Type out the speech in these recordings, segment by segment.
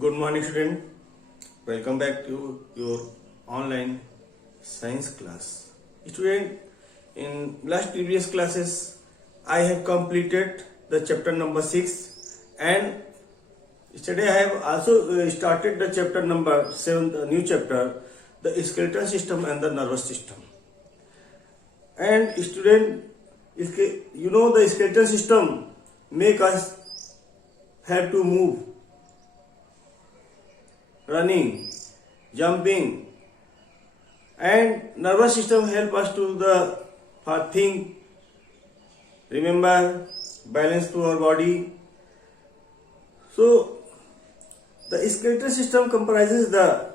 Good morning, student. Welcome back to your online science class. Student, in last previous classes, I have completed the chapter number 6 and yesterday I have also started the chapter number 7, the new chapter, the skeletal system and the nervous system. And student, you know the skeletal system make us have to move, running, jumping, and nervous system help us to for think, remember, balance to our body. So the skeletal system comprises the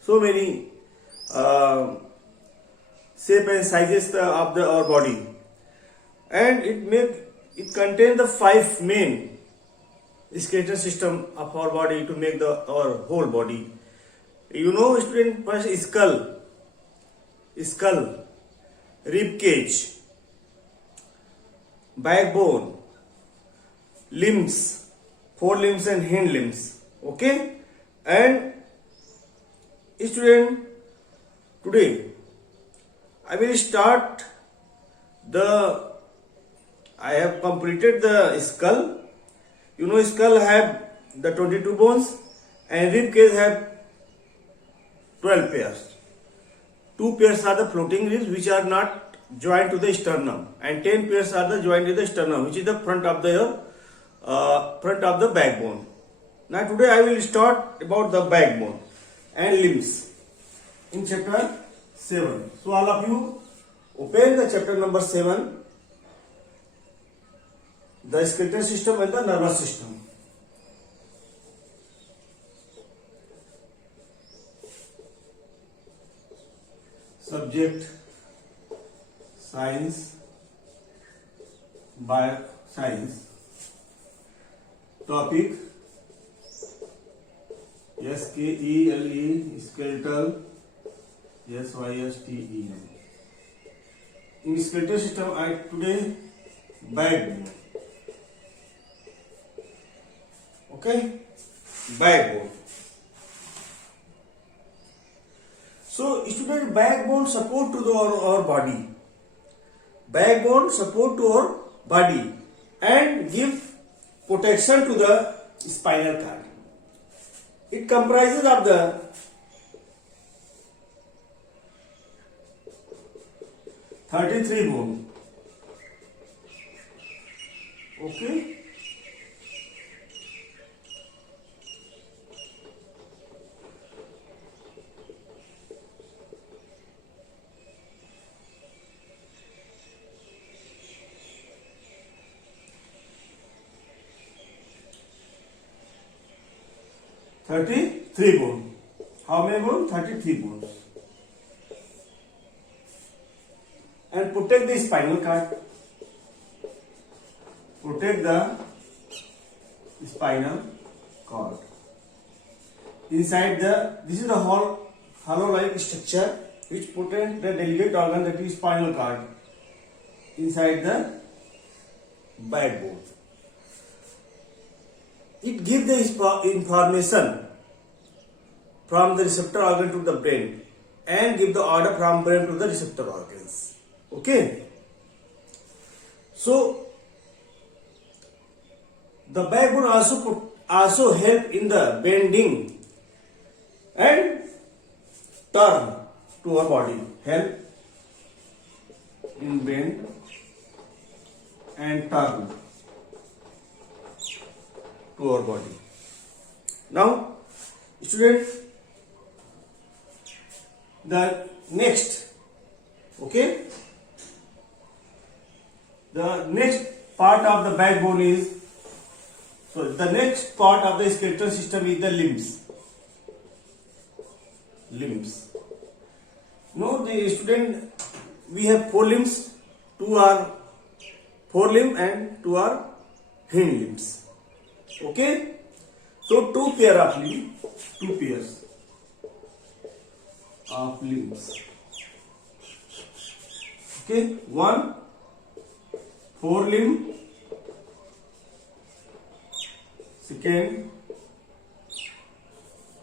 so many shape and sizes of our body, and it contains the 5 main skeletal system of our body to make our whole body. You know, student, first skull, rib cage, backbone, limbs, forelimbs and hind limbs. Okay, and student, today I will start I have completed the skull. You know, skull have the 22 bones and rib cage have 12 pairs. 2 pairs are the floating ribs which are not joined to the sternum, and 10 pairs are the joined to the sternum, which is the front of the backbone. Now today I will start about the backbone and limbs in chapter 7. So all of you open the chapter number 7, the skeletal system and the nervous system. Subject: science, bioscience. Topic: skele, skeletal, syste. In skeletal system, I today backbone. Okay, backbone. So, student, backbone support to our body. Backbone support to our body and give protection to the spinal cord. It comprises of the 33 bone. Okay. Three bones. How many bones? 33 bones. And protect the spinal cord. Protect the spinal cord. Inside this is the hollow-like structure which protect the delicate organ, that is spinal cord, inside the backbone. It gives the information from the receptor organ to the brain and give the order from brain to the receptor organs. Okay. So the backbone also help in the bending and turn to our body. Help in bend and turn to our body. Now, student, the next part of the backbone is, the next part of the skeletal system is the limbs. Now, the student, we have 4 limbs, 2 are forelimb and 2 are hind limbs. Okay, so 2 pairs of limbs. Okay, 1 forelimb, second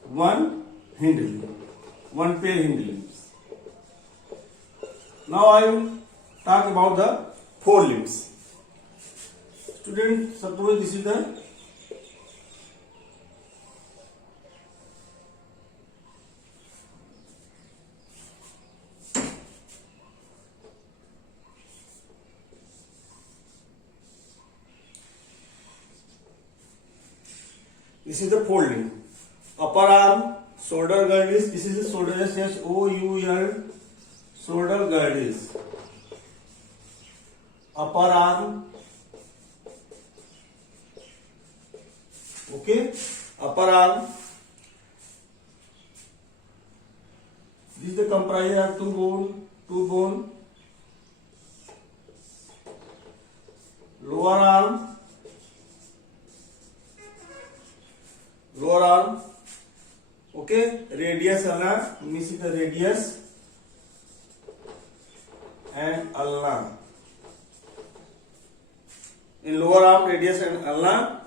one hind limb, one pair hind limbs. Now I will talk about the forelimbs. Student, suppose this is the forelimb. Upper arm, shoulder girdles. This is the shoulder, SHOUL, shoulder girdles. Upper arm. Okay, upper arm. This is the comprise of two bone. Lower arm. Okay, radius ulna, this is the radius and ulna. In lower arm, radius and ulna,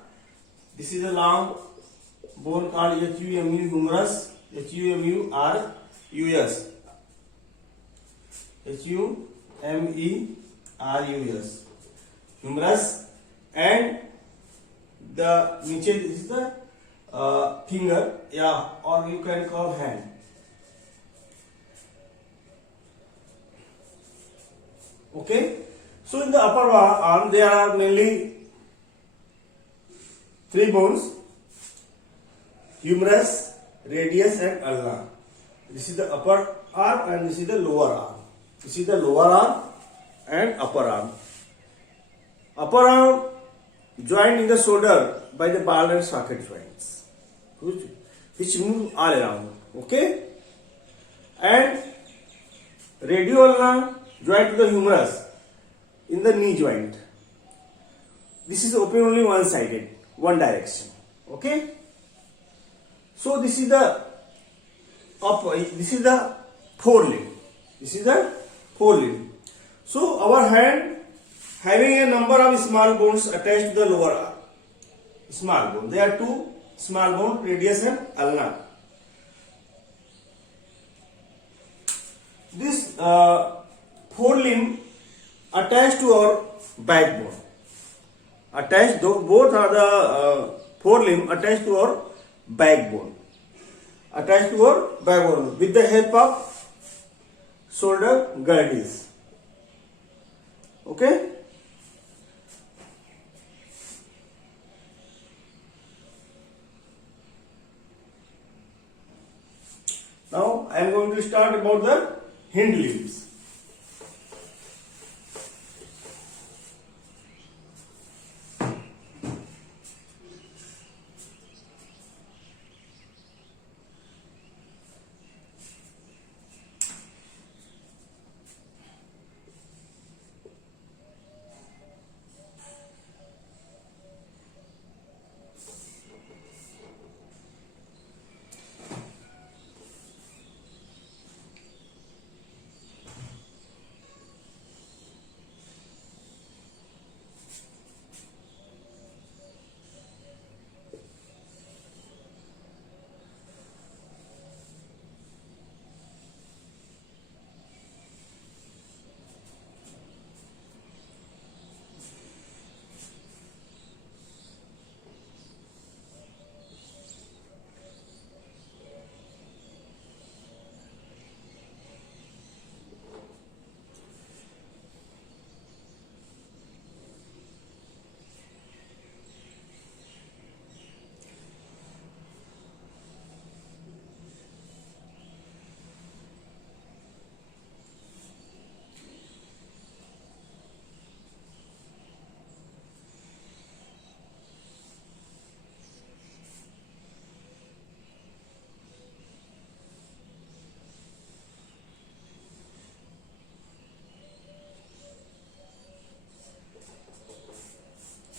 this is a long bone called HUMU, humerus, HUMERUS, HUMERUS, humerus, and the niche is the finger, yeah, or you can call hand. Okay, so in the upper arm there are mainly three bones: humerus, radius, and ulna. This is the upper arm and this is the lower arm. This is the lower arm and upper arm. Upper arm joined in the shoulder by the ball and socket joints, which move all around. Okay, and radioulna joined to the humerus in the knee joint. This is open only one sided, one direction. Okay, so this is the forelimb. This is the forelimb. So our hand having a number of small bones attached to the lower arm. Small bone. There are two small bone, radius and ulna. This forelimb attached to our backbone. Both are the forelimb attached to our backbone. With the help of shoulder girdles. Okay. Now I am going to start about the hind limbs.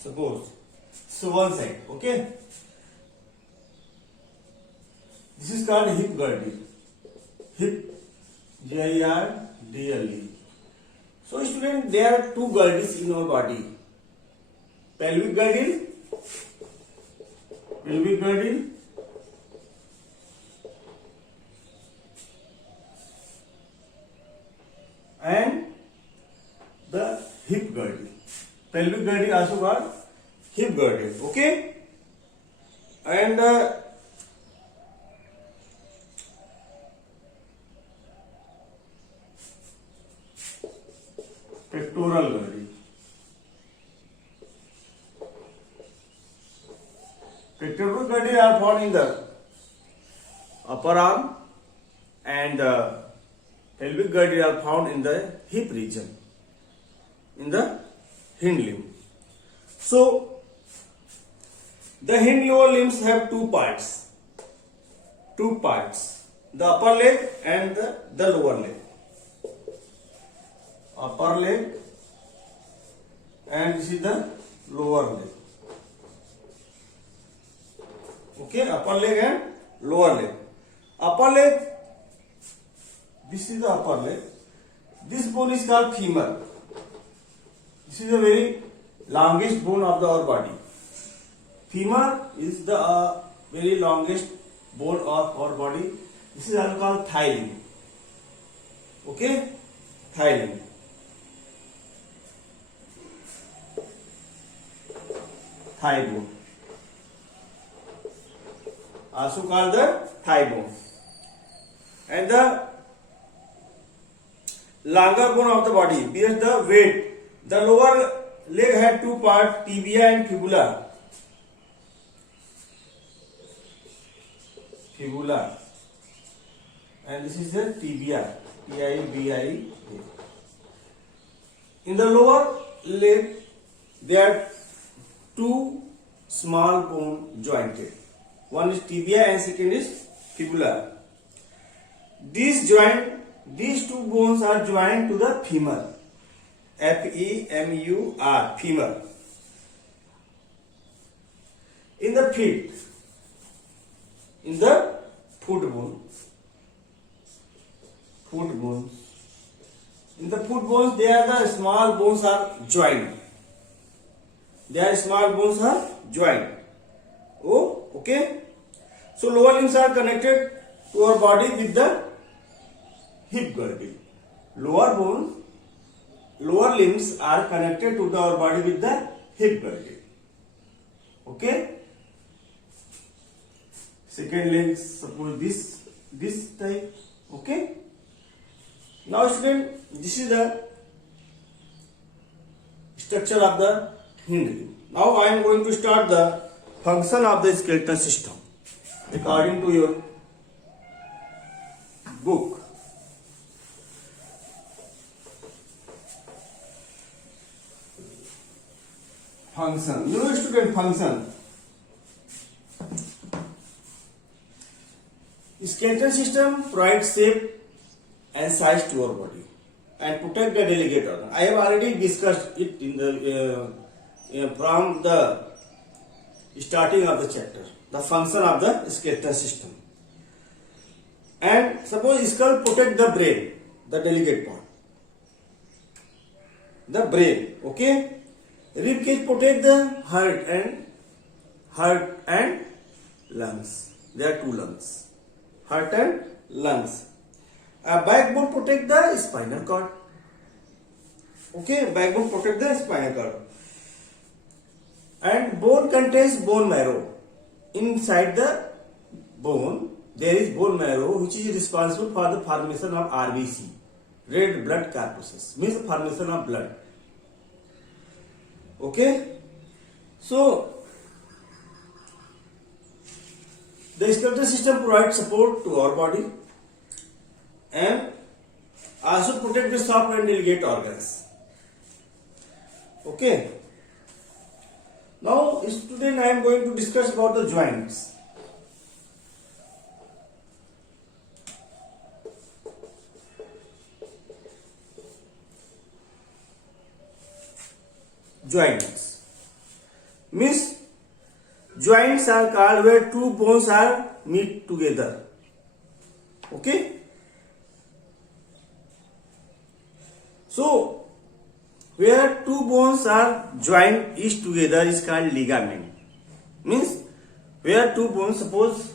Suppose so one side. Okay, this is called hip girdle. Hip, girdle. So student, there are two girdles in our body: pelvic girdle and the hip girdle. Pelvic girdle also called hip girdle. Okay, and pectoral girdle. Pectoral girdle are found in the upper arm, and pelvic girdle are found in the hip region, in the hind limb. So the hind lower limbs have two parts, the upper leg and the lower leg. Upper leg and this is the lower leg. Okay, upper leg and lower leg. Upper leg, this is the upper leg. This bone is called femur. This is the very longest bone of our body. Femur is the very longest bone of our body. This is also called thigh limb. Okay, thigh limb. Thigh bone, also called the thigh bone, and the longer bone of the body bears the weight. The lower leg had two parts, tibia and fibula. And this is the tibia, T-I-B-I-A. In the lower leg, there are two small bone jointed. One is tibia and second is fibula. These two bones are joined to the femur. F-E-M-U-R, femur. In the feet, in the foot bones. In the foot bones, there the small bones are joined. Oh, okay. So lower limbs are connected to our body with the hip girdle. Lower limbs are connected to our body with the hip girdle. Okay. Second leg, suppose this type. Okay. Now student, this is the structure of the hind limb. Now I am going to start the function of the skeletal system according to your book. Function. You know student, function. Skeletal system provides shape and size to our body and protect the delicate organ. I have already discussed it in the from the starting of the chapter, the function of the skeletal system. And suppose skull protect the brain, the delicate part, the brain. Okay, rib cage protect the heart and lungs. There are two lungs, heart and lungs. Backbone protect the spinal cord. Okay, backbone protect the spinal cord. And bone contains bone marrow. Inside the bone, there is bone marrow which is responsible for the formation of RBC, red blood corpuscles, means formation of blood. Okay, so the skeletal system provides support to our body and also protect the soft and delicate organs. Okay. Now, student, I am going to discuss about the joints. Joints means joints are called where two bones are meet together. Okay. So, where two bones are joined each together is called ligament. Means where two bones, suppose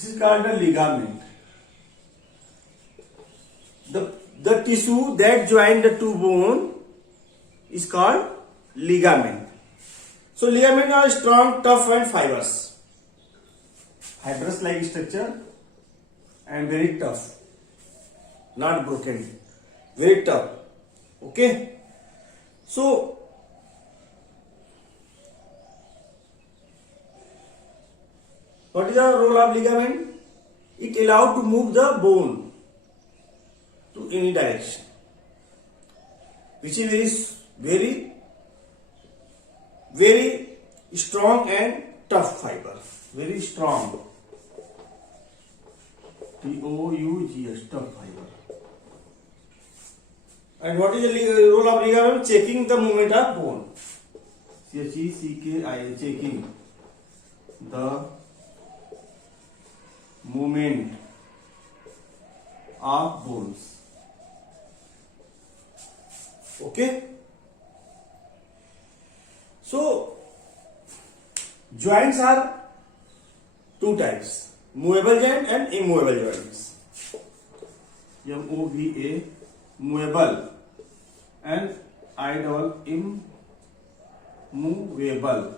This is called the ligament. The tissue that join the two bone is called ligament. So ligament are strong, tough and fibrous. Fibrous like structure and very tough. Not broken. Very tough. Okay. So what is the role of ligament? It allows to move the bone to any direction, which is very strong and tough fiber. Very strong. TOUGH, tough fiber. And what is the role of ligament? Checking the movement of bone. CHECKIA, checking the movement of bones. Okay. So joints are two types: movable joint and immovable joints. MOVA, movable, and immovable.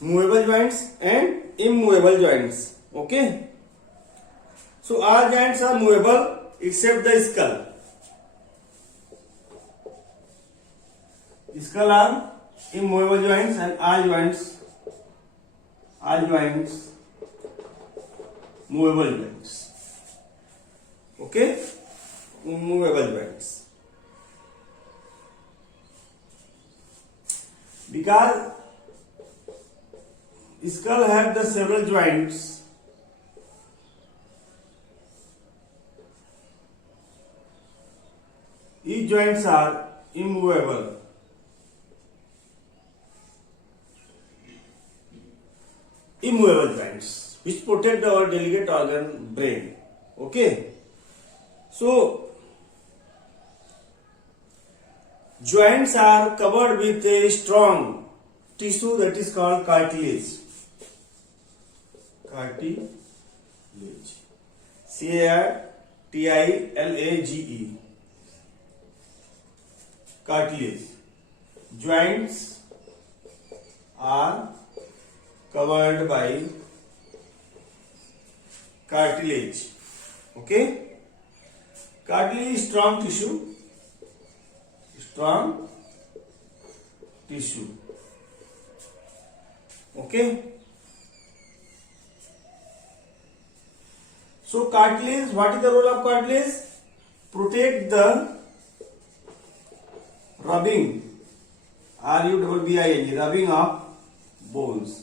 Movable joints and immovable joints. Okay. So all joints are movable except the skull. Skull are immovable joints and all joints movable joints. Okay, movable joints. Because skull have the several joints, each joints are immovable. Immovable joints which protect our delicate organ brain. Okay. So joints are covered with a strong tissue that is called cartilage. Cartilage. CARTILAGE. Cartilage. Joints are covered by cartilage. Okay. Cartilage is strong tissue. Strong tissue. Okay. So cartilage, what is the role of cartilage? Protect the rubbing, RUBBING, rubbing of bones.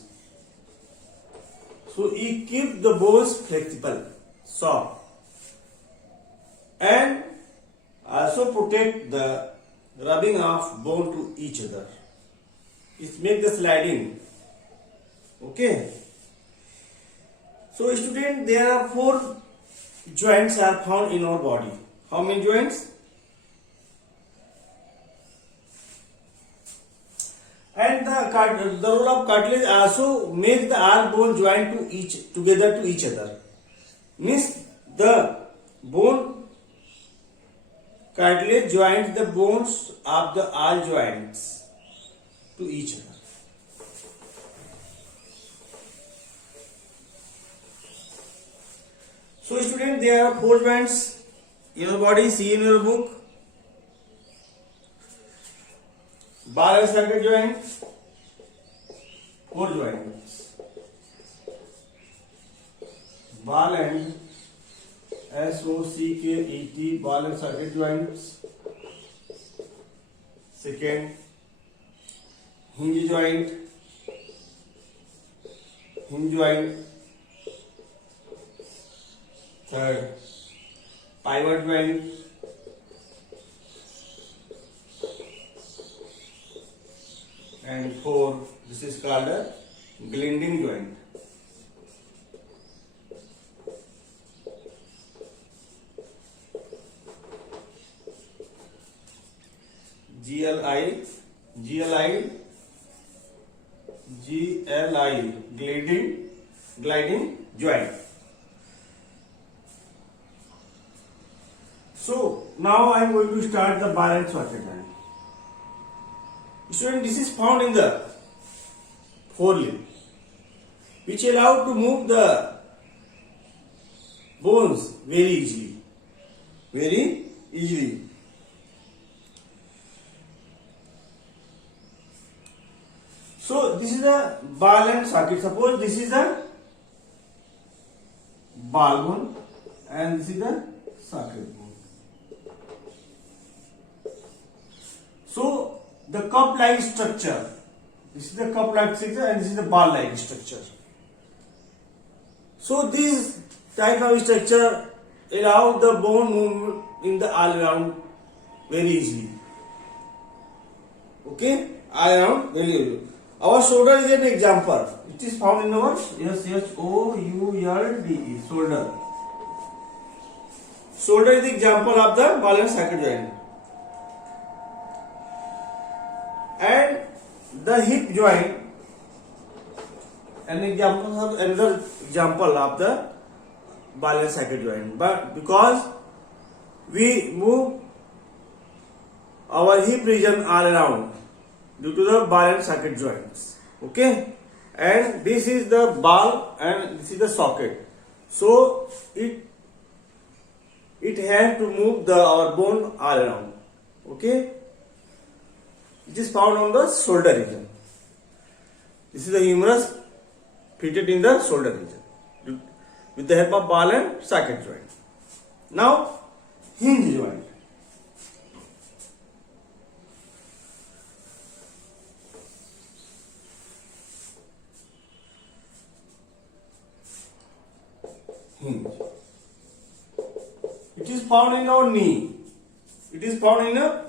So it keeps the bones flexible, soft, and also protect the rubbing of bone to each other. It makes the sliding. Okay. So student, there are 4 joints are found in our body. How many joints? And the role of cartilage also makes the all bone joint together to each other. Means the bone cartilage joins the bones of the all joints to each other. So student, there are 4 joints in your body. See in your book. Ball and socket joint, 4 joints. Ball and SOCKET, ball and socket joints. Second, hinge joint. Third, pivot joint. And 4, this is called a gliding joint. GLIDING. GLI, gliding joint. So now I am going to start the ball and socket joint. Student, this is found in the forelimb, which allow to move the bones very easily. So this is the ball and socket. Suppose this is the ball bone and this is the socket bone. So the cup-like structure. This is the cup-like structure and this is the ball-like structure. So this type of structure allow the bone movement in the all around very easily. Okay, all around very easily. Our shoulder is an example. It is found in our shoulder. Shoulder is the example of the ball and socket joint. And the hip joint, another example of the ball and socket joint. But because we move our hip region all around due to the ball and socket joints. Okay, and this is the ball and this is the socket. So it has to move our bone all around. Okay. It is found on the shoulder region. This is the humerus fitted in the shoulder region with the help of ball and socket joint. Now, hinge joint. Hinge. It is found in our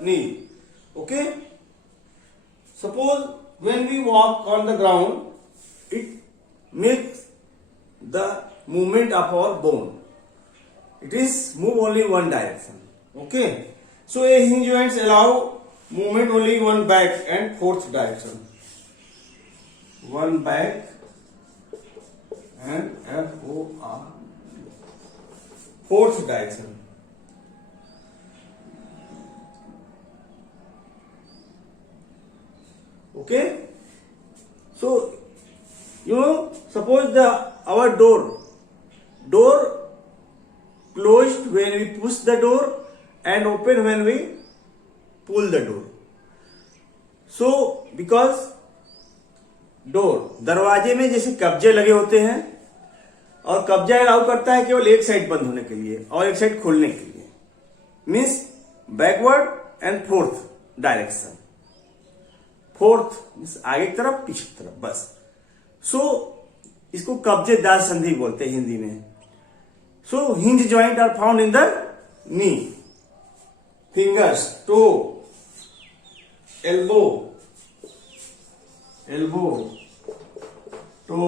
knee. Okay. Suppose when we walk on the ground, it makes the movement of our bone. It is move only one direction. Okay. So a hinge joints allow movement only one back and forth direction. One back and fourth direction. Okay, so suppose our door closed when we push the door and open when we pull the door. So because दरवाजे में जैसे कब्जे लगे होते हैं और कब्जा allow करता है केवल एक साइड बंद होने के लिए और एक साइड खोलने के लिए, means backward and fourth direction. Fourth आगे की तरफ पीछे की तरफ बस. सो इसको कब्जेदार संधि बोलते हैं हिंदी में. So hinge joint are found in the knee. Fingers, toe, elbow, toe,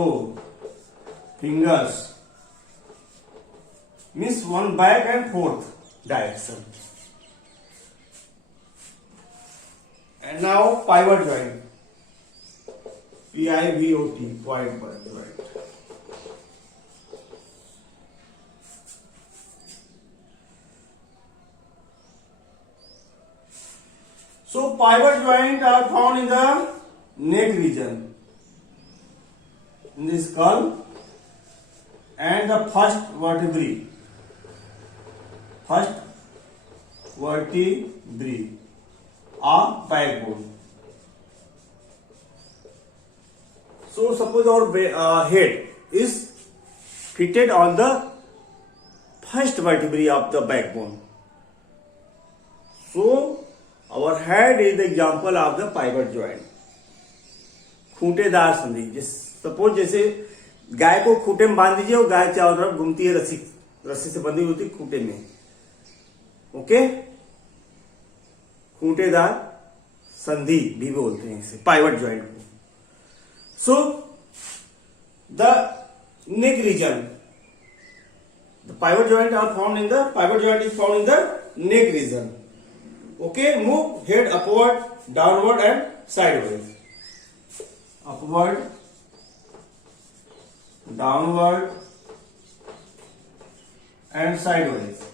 fingers means one back and forth direction. And now pivot joint, P-I-V-O-T, pivot joint. So pivot joint are found in the neck region, in the skull and the first vertebrae are backbone. So suppose our head is fitted on the first vertebrae of the backbone. So our head is the example of the pivot joint. खूंटेदार संधि. Suppose जैसे गाय को खूंटे में बांध दीजिए और गाय चारों तरफ घूमती है, रस्सी से बंधी होती खूंटे में. ओके, खूंटेदार संधि भी बोलते हैं इसे, पाइवट जॉइंट को. So the neck region, the pivot joint are found in the pivot joint is found in the neck region. Okay, move head upward, downward and sideways, upward, downward and sideways,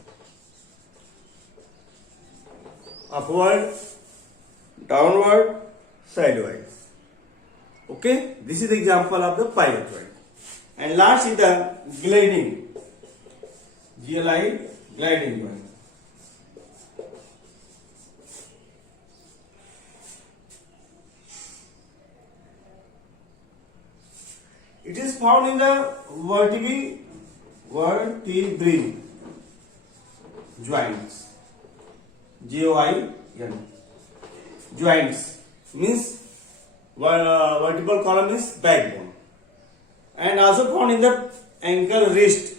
upward, downward, sideways. Okay, this is the example of the pivot joint. And last is the gliding, GLI, gliding joint. It is found in the vertebrae joints. JOIN. Joints means vertebral column is backbone, and also found in the ankle wrist.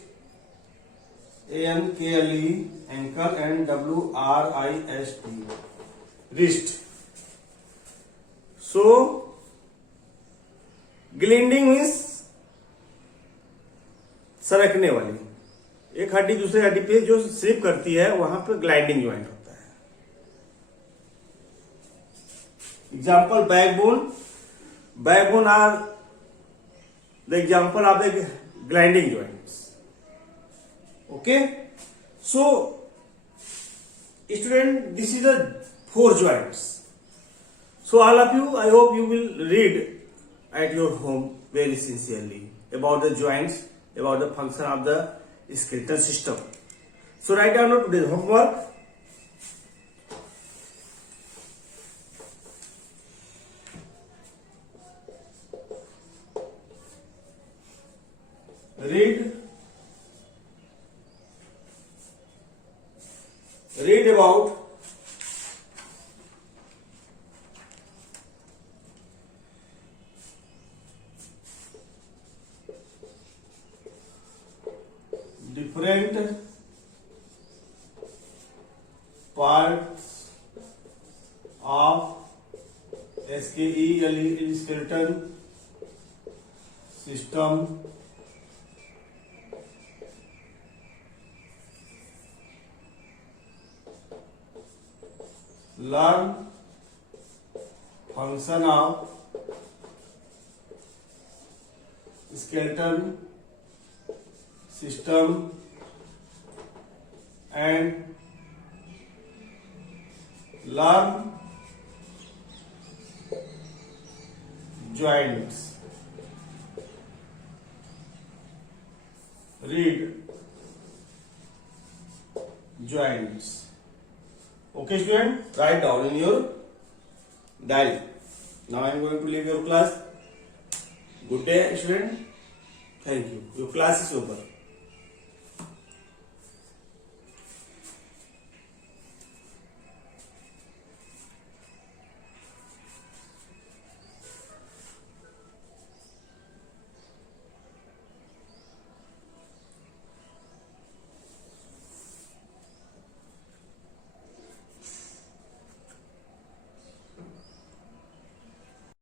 ANKLE, ankle, and WRIST, wrist. So gliding means सरकने वाली, एक हड्डी दूसरी हड्डी पे जो slip करती है वहां पे ग्लाइडिंग ज्वाइंट होता है. Example backbone are the example of the gliding joints. Okay, so student, this is the 4 joints. So all of you, I hope you will read at your home very sincerely about the joints, about the function of the skeletal system. So write down today's homework. Read about different parts of skeletal system. Learn function of skeletal system and learn joints. Read joints. Okay, student, write down in your diary. Now I am going to leave your class. Good day, student. Thank you. Your class is over.